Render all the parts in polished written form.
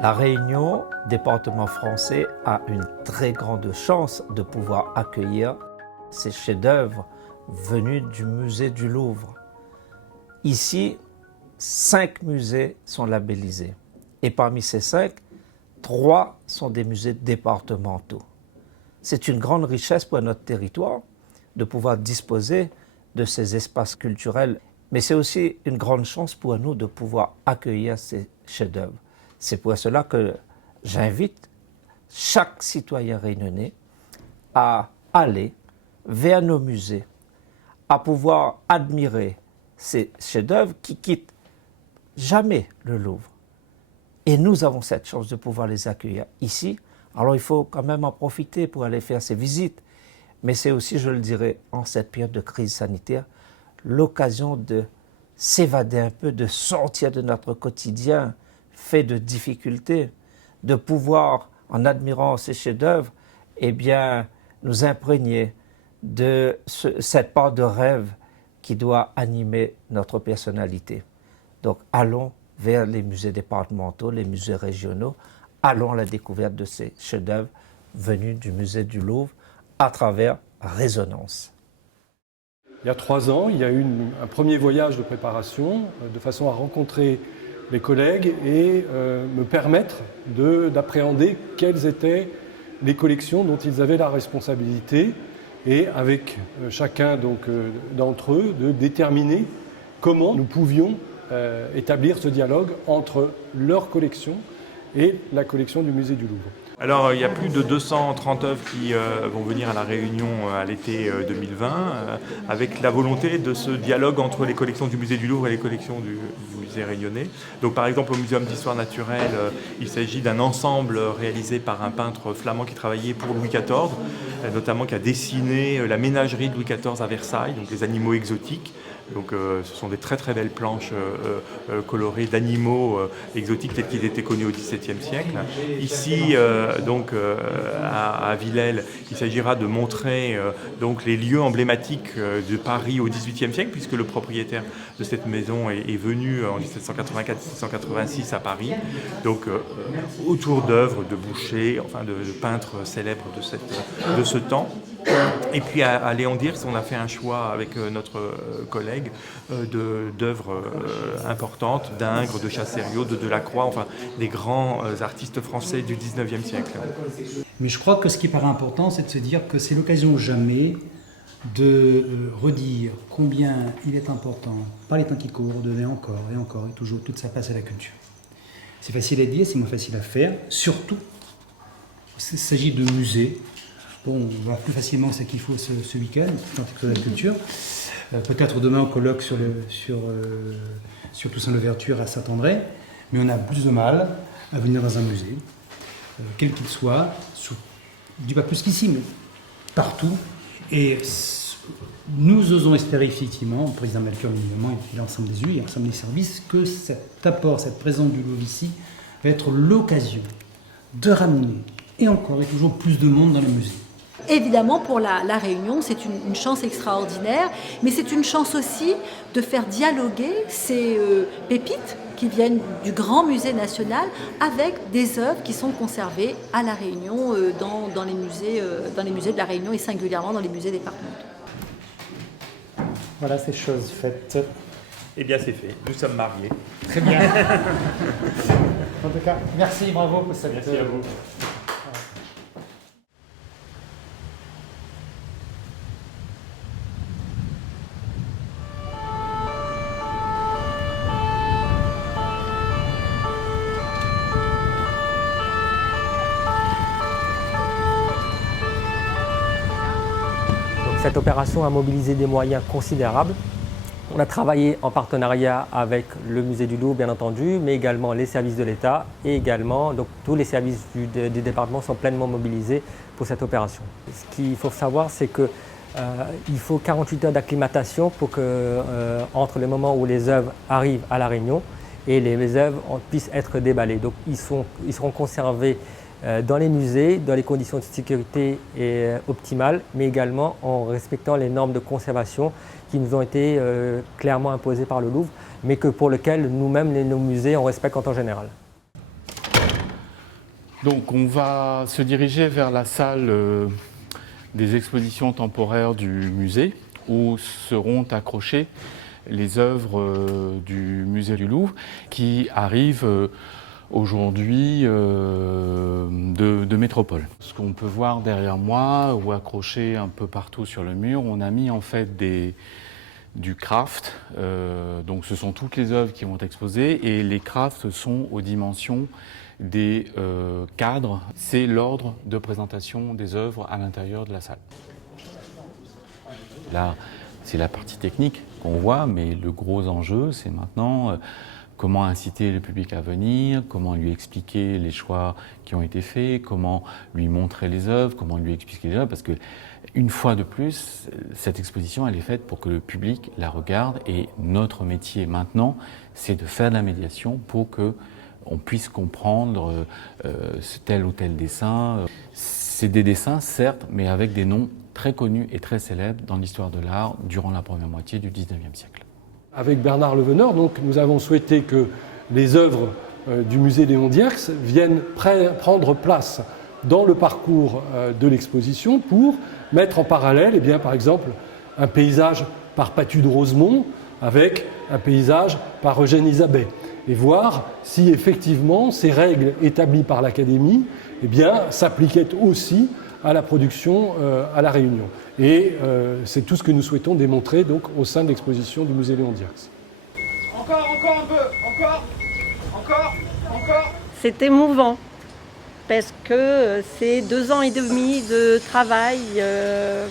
La Réunion, département français, a une très grande chance de pouvoir accueillir ces chefs-d'œuvre venus du musée du Louvre. Ici, 5 musées sont labellisés. Et parmi ces 5, 3 sont des musées départementaux. C'est une grande richesse pour notre territoire de pouvoir disposer de ces espaces culturels. Mais c'est aussi une grande chance pour nous de pouvoir accueillir ces chefs-d'œuvre. C'est pour cela que j'invite chaque citoyen réunionnais à aller vers nos musées, à pouvoir admirer ces chefs-d'œuvre qui quittent jamais le Louvre. Et nous avons cette chance de pouvoir les accueillir ici. Alors il faut quand même en profiter pour aller faire ces visites. Mais c'est aussi, je le dirais, en cette période de crise sanitaire, l'occasion de s'évader un peu, de sortir de notre quotidien fait de difficultés, de pouvoir, en admirant ces chefs-d'œuvre, eh bien, nous imprégner de cette part de rêve qui doit animer notre personnalité. Donc, allons vers les musées départementaux, les musées régionaux, allons à la découverte de ces chefs-d'œuvre venus du musée du Louvre à travers Résonance. Il y a 3 ans, il y a eu un premier voyage de préparation de façon à rencontrer les collègues et me permettre d'appréhender quelles étaient les collections dont ils avaient la responsabilité et avec chacun d'entre eux de déterminer comment nous pouvions établir ce dialogue entre leur collection et la collection du musée du Louvre. Alors, il y a plus de 230 œuvres qui vont venir à La Réunion à l'été 2020, avec la volonté de ce dialogue entre les collections du musée du Louvre et les collections du musée réunionnais. Donc, par exemple, au Muséum d'histoire naturelle, il s'agit d'un ensemble réalisé par un peintre flamand qui travaillait pour Louis XIV, notamment qui a dessiné la ménagerie de Louis XIV à Versailles, donc les animaux exotiques. Donc ce sont des très très belles planches colorées d'animaux exotiques tels qu'ils étaient connus au XVIIe siècle. Ici, à Villèle, il s'agira de montrer donc les lieux emblématiques de Paris au XVIIIe siècle, puisque le propriétaire de cette maison est venu en 1784-1786 à Paris. Donc autour d'œuvres de Boucher, enfin de peintres célèbres de ce temps. Et puis à Léon Dirks, on a fait un choix avec notre collègue d'œuvres importantes, d'Ingres, de Chassériau, de Delacroix, enfin des grands artistes français du XIXe siècle. Mais je crois que ce qui paraît important, c'est de se dire que c'est l'occasion ou jamais de redire combien il est important, par les temps qui courent, de donner encore et toujours toute sa place à la culture. C'est facile à dire, c'est moins facile à faire, surtout il s'agit de musées. Bon, on voit plus facilement ce qu'il faut ce week-end, dans la culture. Peut-être demain au colloque sur Toussaint Louverture à Saint-André, mais on a plus de mal à venir dans un musée, quel qu'il soit, je ne dis pas plus qu'ici, mais partout. Et nous osons espérer effectivement, le président Melchior évidemment et l'ensemble des UE et l'ensemble des services, que cet apport, cette présence du Louvre ici, va être l'occasion de ramener, et encore et toujours plus de monde dans le musée. Évidemment, pour la Réunion, c'est une chance extraordinaire, mais c'est une chance aussi de faire dialoguer ces pépites qui viennent du grand musée national avec des œuvres qui sont conservées à La Réunion dans les musées de La Réunion et singulièrement dans les musées départementaux. Voilà, ces choses faites. Eh bien, c'est fait. Nous sommes mariés. Très bien. En tout cas, merci, bravo pour cette... Merci à vous. Cette opération a mobilisé des moyens considérables. On a travaillé en partenariat avec le musée du Louvre, bien entendu, mais également les services de l'État et également donc, tous les services du département sont pleinement mobilisés pour cette opération. Ce qu'il faut savoir, c'est qu'il faut 48 heures d'acclimatation pour que, entre le moment où les œuvres arrivent à La Réunion et les œuvres puissent être déballées. Donc ils seront conservés dans les musées, dans les conditions de sécurité optimales, mais également en respectant les normes de conservation qui nous ont été clairement imposées par le Louvre, mais pour lesquelles nous-mêmes, nos musées, on respecte en temps général. Donc on va se diriger vers la salle des expositions temporaires du musée où seront accrochées les œuvres du musée du Louvre qui arrivent aujourd'hui de métropole. Ce qu'on peut voir derrière moi ou accroché un peu partout sur le mur, on a mis en fait du craft, donc ce sont toutes les œuvres qui vont être exposées et les crafts sont aux dimensions des cadres. C'est l'ordre de présentation des œuvres à l'intérieur de la salle. Là, c'est la partie technique qu'on voit, mais le gros enjeu, c'est maintenant comment inciter le public à venir, comment lui expliquer les choix qui ont été faits, comment lui montrer les œuvres, comment lui expliquer les œuvres, parce que une fois de plus, cette exposition, elle est faite pour que le public la regarde et notre métier maintenant, c'est de faire de la médiation pour que on puisse comprendre tel ou tel dessin. C'est des dessins, certes, mais avec des noms très connus et très célèbres dans l'histoire de l'art durant la première moitié du XIXe siècle. Avec Bernard Leveneur, donc, nous avons souhaité que les œuvres du musée Léon Dierx viennent prendre place dans le parcours de l'exposition pour mettre en parallèle, eh bien, par exemple, un paysage par Patu de Rosemont avec un paysage par Eugène Isabey, et voir si effectivement ces règles établies par l'Académie eh bien, s'appliquaient aussi à la production à La Réunion. Et c'est tout ce que nous souhaitons démontrer donc, au sein de l'exposition du musée Léon Dierx. Encore un peu, encore. C'est émouvant parce que c'est 2 ans et demi de travail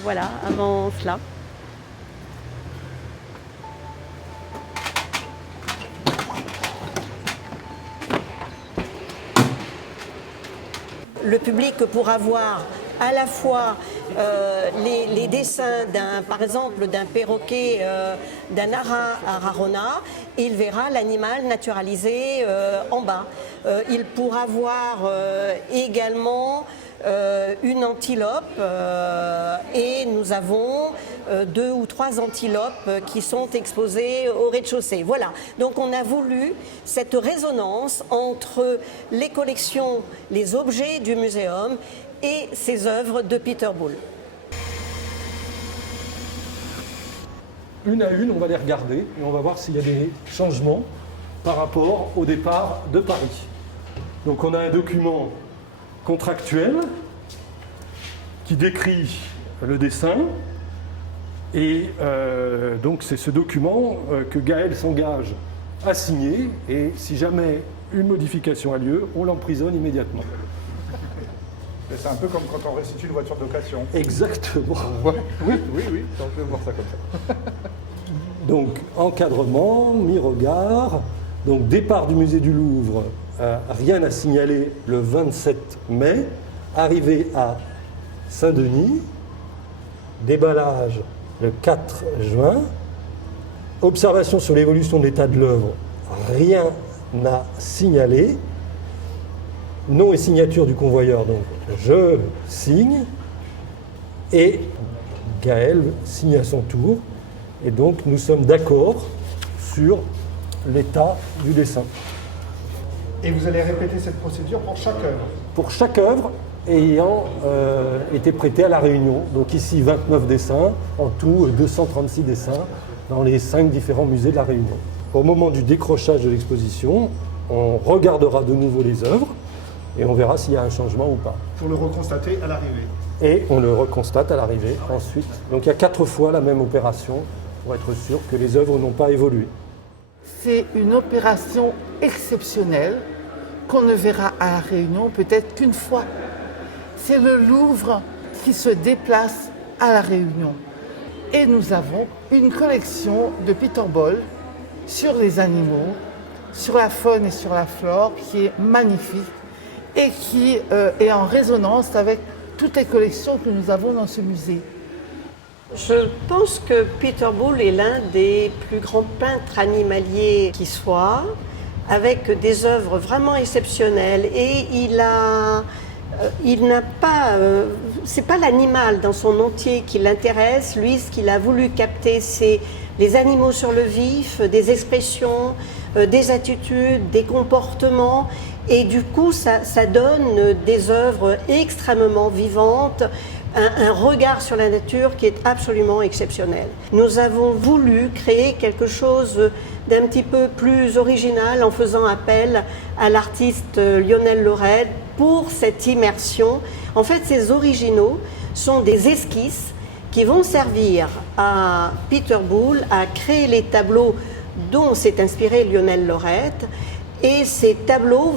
voilà, avant cela. Le public pourra voir à la fois les dessins, par exemple, d'un perroquet, d'un ara ararona, et il verra l'animal naturalisé en bas. Il pourra voir également une antilope et nous avons 2 ou 3 antilopes qui sont exposées au rez-de-chaussée. Voilà, donc on a voulu cette résonance entre les collections, les objets du muséum et ces œuvres de Peter Boulle. Une à une, on va les regarder et on va voir s'il y a des changements par rapport au départ de Paris. Donc on a un document contractuel qui décrit le dessin et donc c'est ce document que Gaël s'engage à signer et si jamais une modification a lieu, on l'emprisonne immédiatement. C'est un peu comme quand on restitue une voiture d'occasion. Exactement. Ouais. Oui, donc je vais voir ça comme ça. Donc encadrement, mi-regard, donc départ du musée du Louvre, rien à signaler le 27 mai, arrivée à Saint-Denis, déballage le 4 juin, observation sur l'évolution de l'état de l'œuvre, rien à signaler, nom et signature du convoyeur, donc je signe, et Gaël signe à son tour, et donc nous sommes d'accord sur l'état du dessin. Et vous allez répéter cette procédure pour chaque œuvre? Pour chaque œuvre ayant été prêtée à La Réunion. Donc ici 29 dessins, en tout 236 dessins dans les 5 différents musées de La Réunion. Au moment du décrochage de l'exposition, on regardera de nouveau les œuvres et on verra s'il y a un changement ou pas. Pour le reconstater à l'arrivée. Et on le reconstate à l'arrivée ensuite. Donc il y a 4 fois la même opération pour être sûr que les œuvres n'ont pas évolué. C'est une opération exceptionnelle qu'on ne verra à La Réunion peut-être qu'une fois. C'est le Louvre qui se déplace à La Réunion. Et nous avons une collection de Peter Boulle sur les animaux, sur la faune et sur la flore qui est magnifique et qui est en résonance avec toutes les collections que nous avons dans ce musée. Je pense que Peter Boulle est l'un des plus grands peintres animaliers qui soit, avec des œuvres vraiment exceptionnelles. Et il n'a pas, c'est pas l'animal dans son entier qui l'intéresse. Lui, ce qu'il a voulu capter, c'est les animaux sur le vif, des expressions, des attitudes, des comportements. Et du coup, ça donne des œuvres extrêmement vivantes, un regard sur la nature qui est absolument exceptionnel. Nous avons voulu créer quelque chose d'un petit peu plus original en faisant appel à l'artiste Lionel Lorette pour cette immersion. En fait, ces originaux sont des esquisses qui vont servir à Peter Boulle à créer les tableaux dont s'est inspiré Lionel Lorette. Et ces tableaux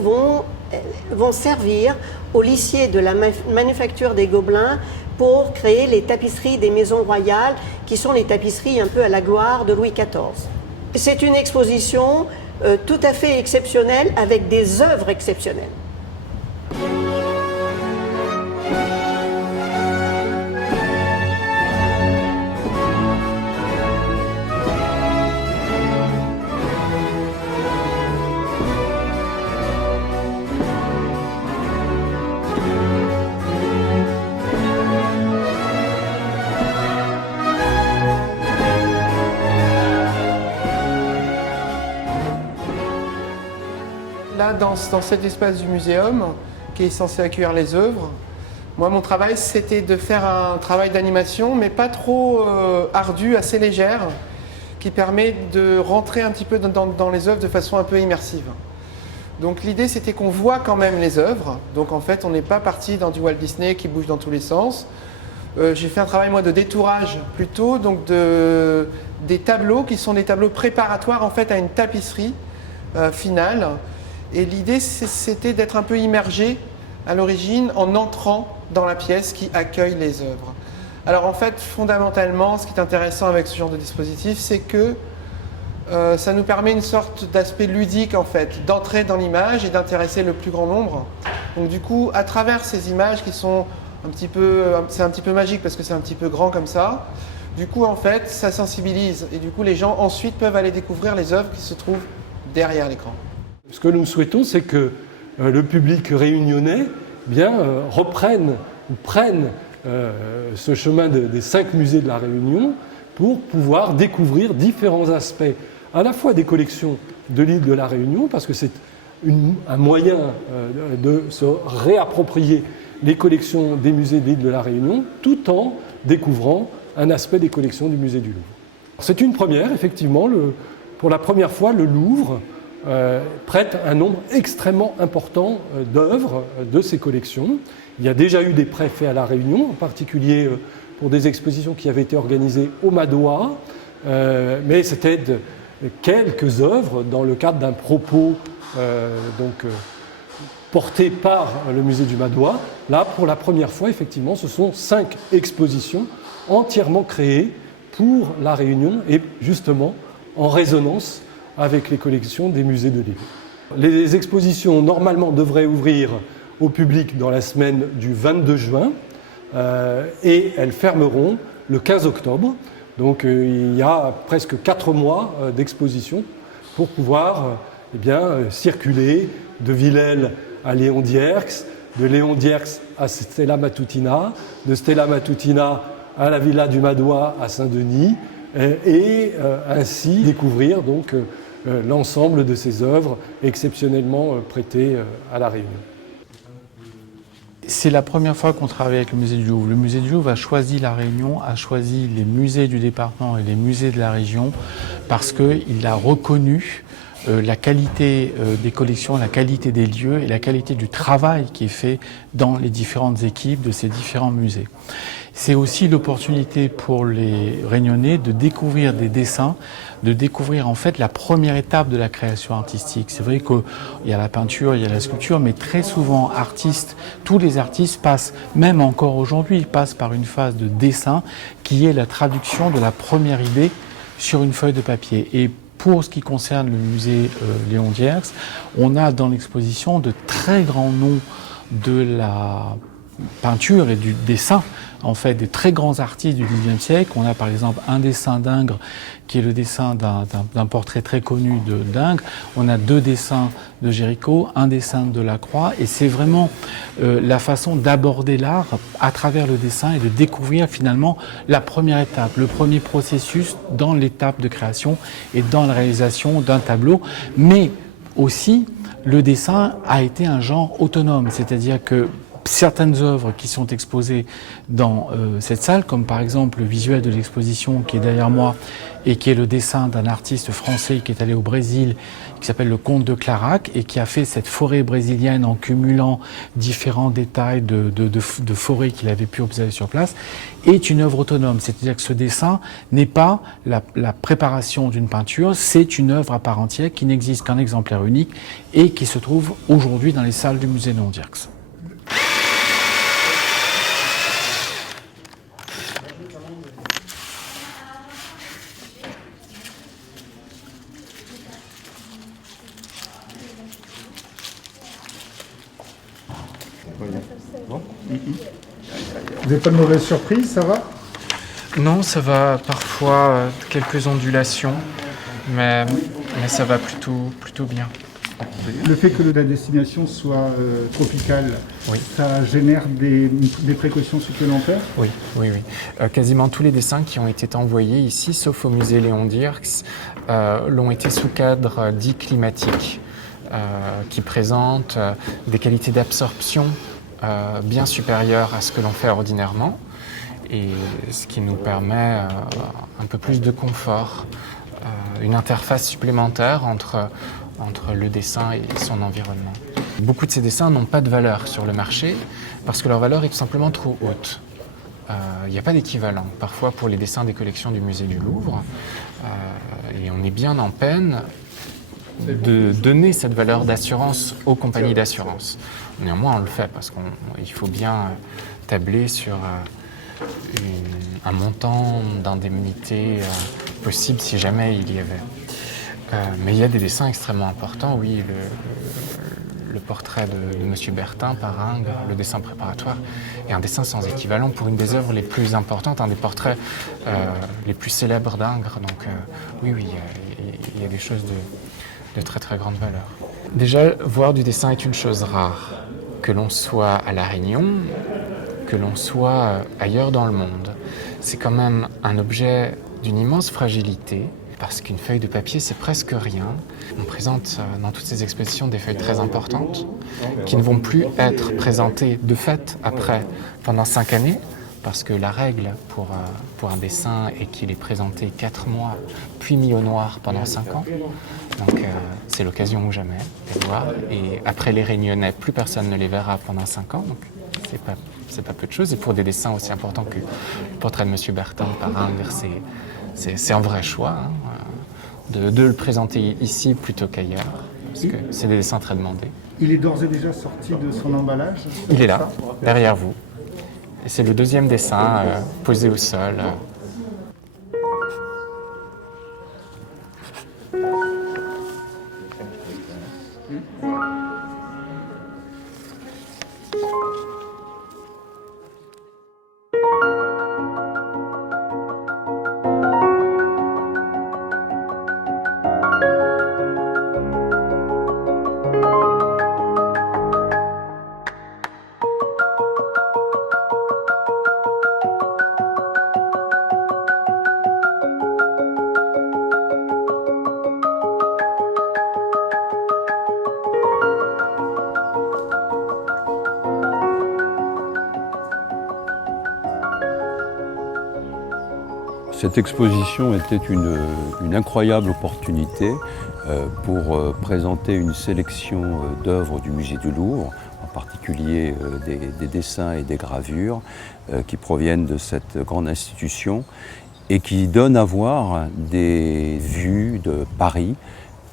vont servir aux lissiers de la manufacture des Gobelins pour créer les tapisseries des maisons royales, qui sont les tapisseries un peu à la gloire de Louis XIV. C'est une exposition tout à fait exceptionnelle, avec des œuvres exceptionnelles. Là, dans cet espace du muséum, qui est censé accueillir les œuvres, moi, mon travail, c'était de faire un travail d'animation, mais pas trop ardu, assez légère, qui permet de rentrer un petit peu dans les œuvres de façon un peu immersive. Donc l'idée, c'était qu'on voit quand même les œuvres. Donc en fait, on n'est pas parti dans du Walt Disney qui bouge dans tous les sens. J'ai fait un travail, moi, de détourage plutôt, donc des tableaux qui sont des tableaux préparatoires, en fait, à une tapisserie finale. Et l'idée, c'était d'être un peu immergé à l'origine en entrant dans la pièce qui accueille les œuvres. Alors en fait, fondamentalement, ce qui est intéressant avec ce genre de dispositif, c'est que ça nous permet une sorte d'aspect ludique, en fait, d'entrer dans l'image et d'intéresser le plus grand nombre. Donc du coup, à travers ces images qui sont c'est un petit peu magique parce que c'est un petit peu grand comme ça, du coup, en fait, ça sensibilise. Et du coup, les gens ensuite peuvent aller découvrir les œuvres qui se trouvent derrière l'écran. Ce que nous souhaitons, c'est que le public réunionnais reprenne ou prenne ce chemin des 5 musées de la Réunion pour pouvoir découvrir différents aspects, à la fois des collections de l'île de la Réunion, parce que c'est un moyen de se réapproprier les collections des musées de l'île de la Réunion, tout en découvrant un aspect des collections du musée du Louvre. C'est une première, effectivement. Pour la première fois, le Louvre prête un nombre extrêmement important d'œuvres de ces collections. Il y a déjà eu des prêts faits à La Réunion, en particulier pour des expositions qui avaient été organisées au Madois, mais c'était quelques œuvres dans le cadre d'un propos porté par le musée du Madois. Là, pour la première fois, effectivement, ce sont 5 expositions entièrement créées pour La Réunion et justement en résonance avec les collections des musées de l'île. Les expositions, normalement, devraient ouvrir au public dans la semaine du 22 juin et elles fermeront le 15 octobre. Donc il y a presque 4 mois d'exposition pour pouvoir circuler de Villèle à Léon Dierx, de Léon Dierx à Stella Matutina, de Stella Matutina à la Villa du Madois à Saint-Denis, et ainsi découvrir donc l'ensemble de ces œuvres exceptionnellement prêtées à La Réunion. C'est la première fois qu'on travaille avec le musée du Louvre. Le musée du Louvre a choisi La Réunion, a choisi les musées du département et les musées de la région parce qu'il a reconnu la qualité des collections, la qualité des lieux et la qualité du travail qui est fait dans les différentes équipes de ces différents musées. C'est aussi l'opportunité pour les Réunionnais de découvrir des dessins, de découvrir en fait la première étape de la création artistique. C'est vrai qu'il y a la peinture, il y a la sculpture, mais très souvent tous les artistes passent, même encore aujourd'hui, passent par une phase de dessin qui est la traduction de la première idée sur une feuille de papier. Et pour ce qui concerne le musée Léon Dierx, on a dans l'exposition de très grands noms de la peinture et du dessin, en fait, des très grands artistes du XIXe siècle. On a par exemple un dessin d'Ingres, qui est le dessin d'un portrait très connu d'Ingres. On a 2 dessins de Géricault, un dessin de Lacroix, et c'est vraiment la façon d'aborder l'art à travers le dessin et de découvrir finalement la première étape, le premier processus dans l'étape de création et dans la réalisation d'un tableau, mais aussi le dessin a été un genre autonome, c'est-à-dire que certaines œuvres qui sont exposées dans cette salle, comme par exemple le visuel de l'exposition qui est derrière moi et qui est le dessin d'un artiste français qui est allé au Brésil, qui s'appelle le Comte de Clarac et qui a fait cette forêt brésilienne en cumulant différents détails de forêt qu'il avait pu observer sur place, est une œuvre autonome. C'est-à-dire que ce dessin n'est pas la préparation d'une peinture, c'est une œuvre à part entière qui n'existe qu'un exemplaire unique et qui se trouve aujourd'hui dans les salles du musée Léon Dierx. Vous n'avez pas de mauvaise surprise, ça va? Non, ça va parfois quelques ondulations, mais ça va plutôt bien. Le fait que la destination soit tropicale, oui. Ça génère des précautions supplémentaires? Oui. Quasiment tous les dessins qui ont été envoyés ici, sauf au musée Léon Dierx, l'ont été sous cadre dit climatique, qui présente des qualités d'absorption bien supérieures à ce que l'on fait ordinairement, et ce qui nous permet un peu plus de confort, une interface supplémentaire entre le dessin et son environnement. Beaucoup de ces dessins n'ont pas de valeur sur le marché parce que leur valeur est tout simplement trop haute. Il n'y a pas d'équivalent. Parfois pour les dessins des collections du musée du Louvre, et on est bien en peine de donner cette valeur d'assurance aux compagnies d'assurance. Néanmoins, on le fait parce qu'il faut bien tabler sur un montant d'indemnité possible si jamais il y avait. Mais il y a des dessins extrêmement importants, oui, le portrait de M. Bertin par Ingres, le dessin préparatoire, est un dessin sans équivalent pour une des œuvres les plus importantes, un des portraits les plus célèbres d'Ingres. Donc oui, il y a des choses de très très grande valeur. Déjà, voir du dessin est une chose rare. Que l'on soit à La Réunion, que l'on soit ailleurs dans le monde, c'est quand même un objet d'une immense fragilité, parce qu'une feuille de papier, c'est presque rien. On présente dans toutes ces expositions des feuilles très importantes, qui ne vont plus être présentées de fait après, pendant 5 années, parce que la règle pour un dessin est qu'il est présenté 4 mois, puis mis au noir pendant 5 ans. Donc c'est l'occasion ou jamais de voir. Et après les Réunionnais, plus personne ne les verra pendant 5 ans. Donc c'est pas peu de choses. Et pour des dessins aussi importants que le portrait de M. Bertin par Ingres, c'est un vrai choix de le présenter ici plutôt qu'ailleurs, parce que c'est des dessins très demandés. Il est d'ores et déjà sorti de son emballage? Il est là, derrière vous. Et c'est le deuxième dessin posé au sol. Cette exposition était une incroyable opportunité pour présenter une sélection d'œuvres du musée du Louvre, en particulier des dessins et des gravures qui proviennent de cette grande institution et qui donnent à voir des vues de Paris,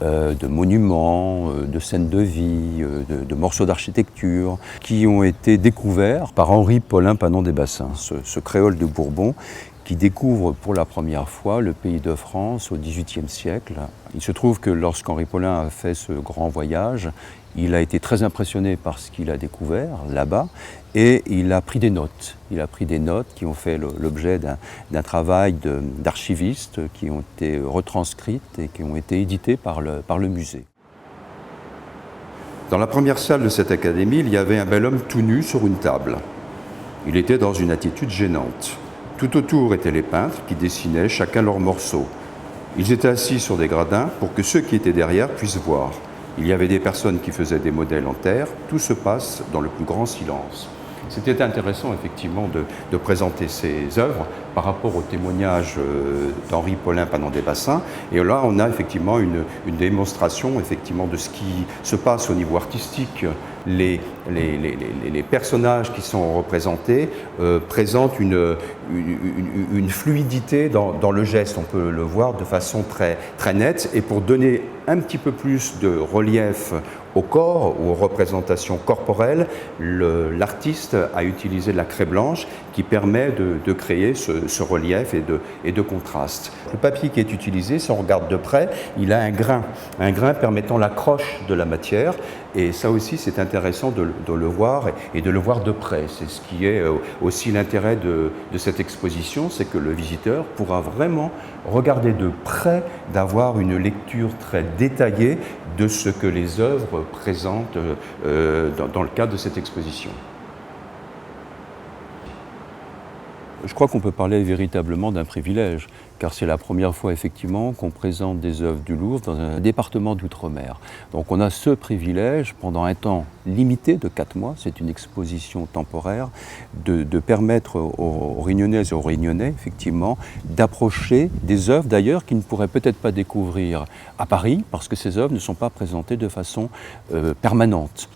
de monuments, de scènes de vie, de morceaux d'architecture qui ont été découverts par Henri-Paulin Panon des Bassins, ce créole de Bourbon qui découvre pour la première fois le pays de France au XVIIIe siècle. Il se trouve que lorsqu'Henri Paulin a fait ce grand voyage, il a été très impressionné par ce qu'il a découvert là-bas et il a pris des notes. Il a pris des notes qui ont fait l'objet d'un travail d'archivistes qui ont été retranscrites et qui ont été éditées par le musée. Dans la première salle de cette académie, il y avait un bel homme tout nu sur une table. Il était dans une attitude gênante. Tout autour étaient les peintres qui dessinaient chacun leur morceau. Ils étaient assis sur des gradins pour que ceux qui étaient derrière puissent voir. il y avait des personnes qui faisaient des modèles en terre, tout se passe dans le plus grand silence. C'était intéressant effectivement de présenter ces œuvres par rapport au témoignage d'Henri Paulin Panon des Bassins. Et là, on a effectivement une démonstration effectivement de ce qui se passe au niveau artistique. Les personnages qui sont représentés présentent une fluidité dans le geste. On peut le voir de façon très nette. Et pour donner un petit peu plus de relief au corps ou aux représentations corporelles, l'artiste a utilisé de la craie blanche qui permet de créer ce relief et de contraste. Le papier qui est utilisé, si on regarde de près, il a un grain permettant l'accroche de la matière. Et ça aussi, c'est intéressant de le voir et de le voir de près. C'est ce qui est aussi l'intérêt de cette exposition, c'est que le visiteur pourra vraiment regarder de près, d'avoir une lecture très détaillée de ce que les œuvres présentent dans le cadre de cette exposition. Je crois qu'on peut parler véritablement d'un privilège, car c'est la première fois effectivement qu'on présente des œuvres du Louvre dans un département d'outre-mer. Donc on a ce privilège pendant un temps limité de 4 mois, c'est une exposition temporaire, de permettre aux Réunionnaises et aux Réunionnais effectivement d'approcher des œuvres d'ailleurs qu'ils ne pourraient peut-être pas découvrir à Paris, parce que ces œuvres ne sont pas présentées de façon permanente.